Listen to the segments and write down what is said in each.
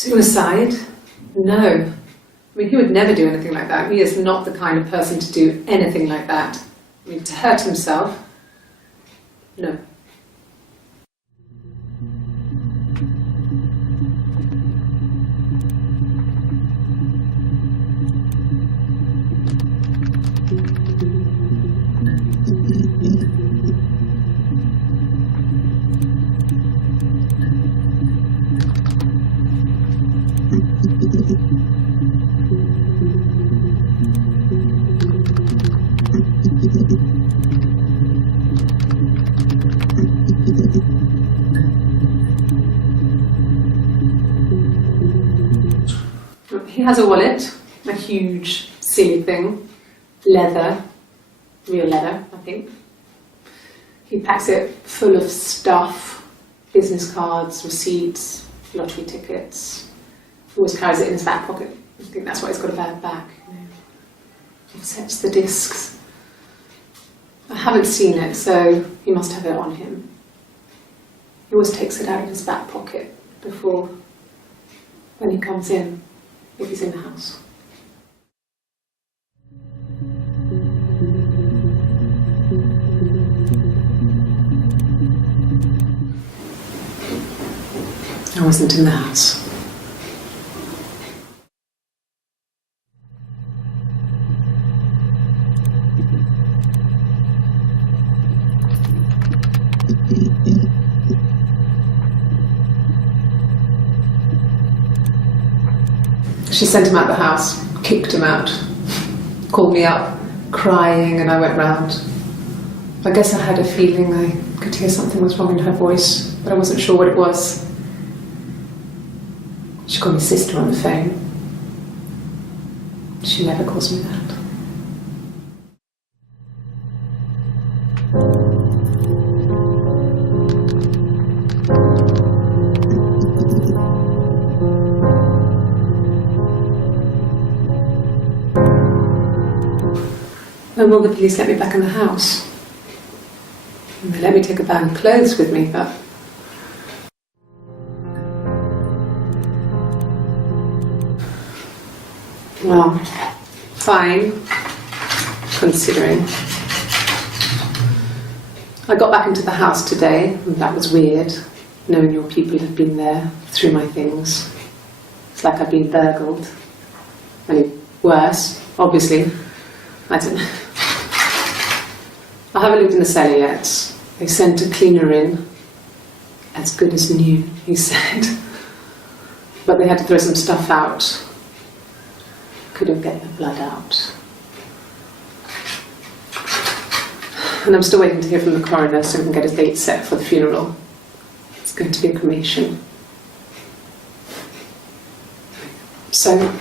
Suicide? No. I mean, he would never do anything like that. He is not the kind of person to do anything like that. I mean, to hurt himself? No. He has a wallet, a huge, silly thing, leather, real leather, I think. He packs it full of stuff, business cards, receipts, lottery tickets. He always carries it in his back pocket. I think that's why he's got a bad back. He sets the discs. I haven't seen it, so he must have it on him. He always takes it out of his back pocket before, when he comes in, if he's in the house. I wasn't in the house. She sent him out the house, kicked him out, called me up, crying, and I went round. I guess I had a feeling I could hear something was wrong in her voice, but I wasn't sure what it was. She called me sister on the phone. She never calls me that. When will the police let me back in the house? And they let me take a bag of clothes with me, but... Well, fine, considering. I got back into the house today, and that was weird, knowing your people have been there through my things. It's like I've been burgled. Only worse, obviously. I don't know. I haven't lived in the cellar yet. They sent a cleaner in. As good as new, he said. But they had to throw some stuff out. Couldn't get the blood out. And I'm still waiting to hear from the coroner so we can get a date set for the funeral. It's going to be a cremation. So...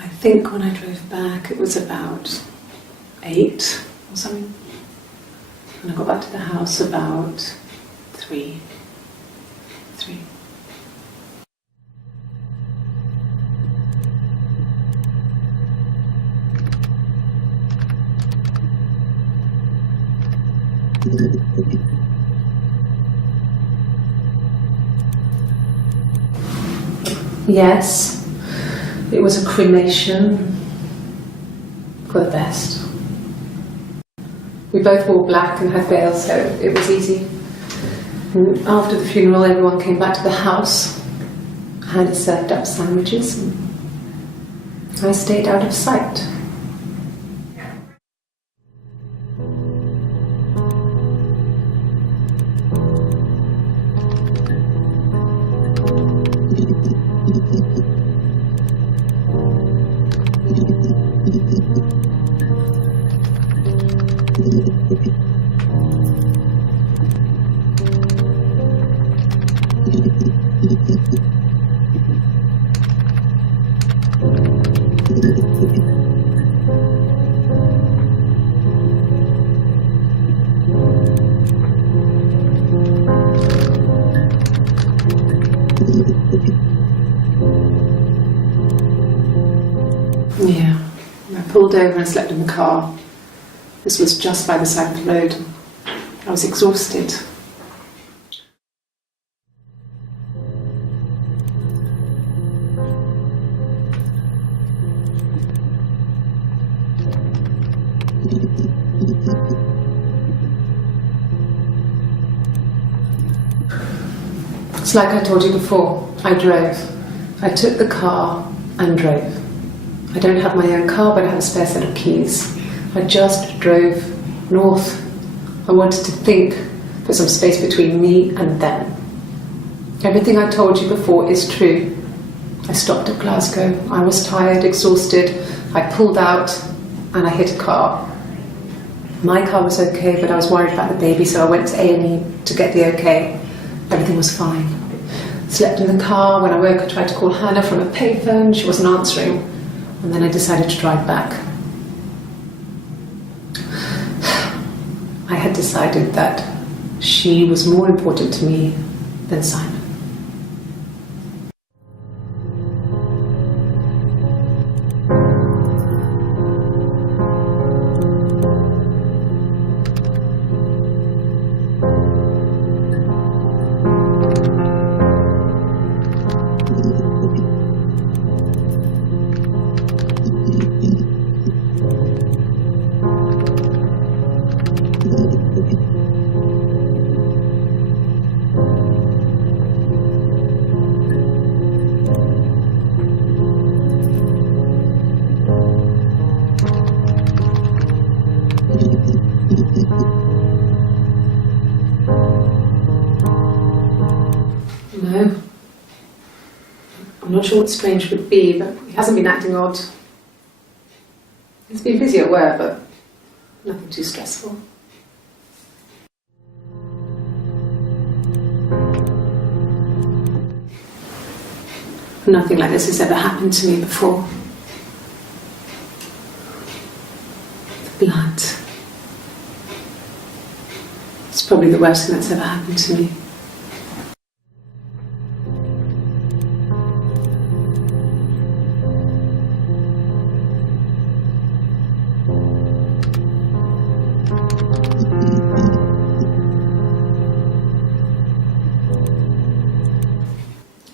I think when I drove back it was about 8 or something, and I got back to the house about 3. Yes. It was a cremation, for the best. We both wore black and had veils, so it was easy. And after the funeral, everyone came back to the house. I had served up sandwiches, and I stayed out of sight. Yeah, I pulled over and slept in the car. This was just by the side of the road. I was exhausted. It's like I told you before, I drove. I took the car and drove. I don't have my own car, but I have a spare set of keys. I just drove north. I wanted to think, put some space between me and them. Everything I told you before is true. I stopped at Glasgow. I was tired, exhausted. I pulled out and I hit a car. My car was okay, but I was worried about the baby, so I went to A&E to get the okay. Everything was fine. Slept in the car. When I woke, I tried to call Hannah from a payphone. She wasn't answering. And then I decided to drive back. I had decided that she was more important to me than Simon. No. I'm not sure what strange would be, but he hasn't been acting odd. He's been busy at work, but nothing too stressful. Nothing like this has ever happened to me before. The blood. It's probably the worst thing that's ever happened to me.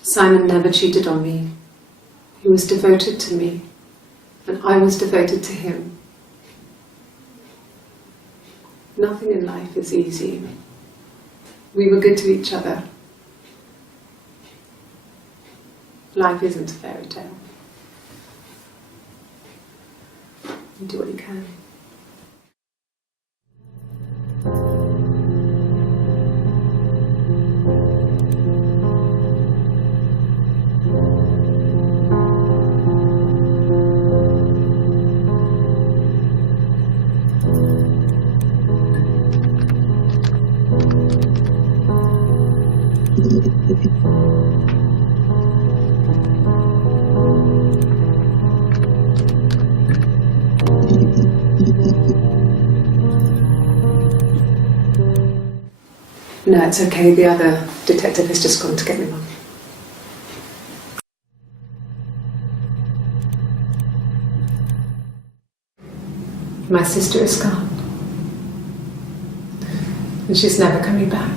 Simon never cheated on me. He was devoted to me, and I was devoted to him. Nothing in life is easy. We were good to each other. Life isn't a fairy tale. You do what you can. No, it's okay. The other detective has just gone to get me one. My sister is gone. And she's never coming back.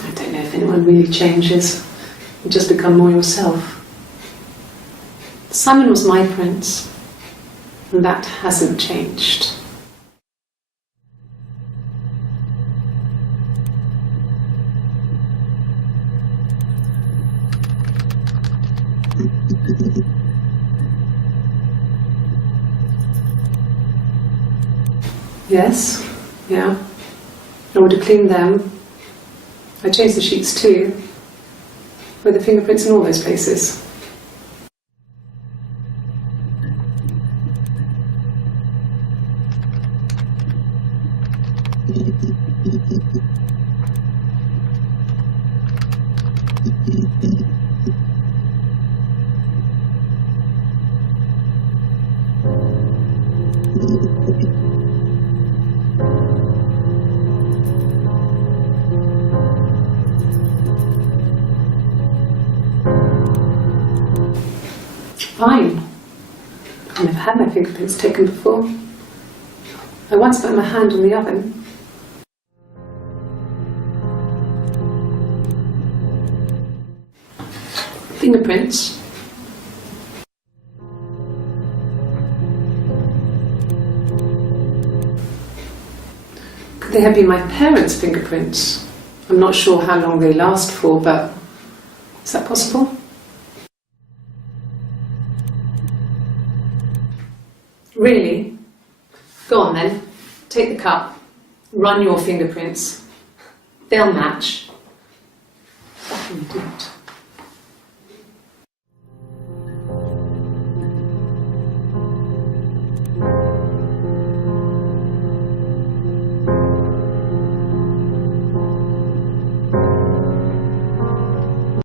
I don't know if anyone really changes. You just become more yourself. Simon was my prince, and that hasn't changed. Yes, yeah. I would have cleaned them. I changed the sheets too, with the fingerprints in all those places. Fine. I've never had my fingerprints taken before. I once put my hand on the oven. Fingerprints. Could they have been my parents' fingerprints? I'm not sure how long they last for, but is that possible? Really? Go on then, take the cup, run your fingerprints. They'll match. Fucking idiot.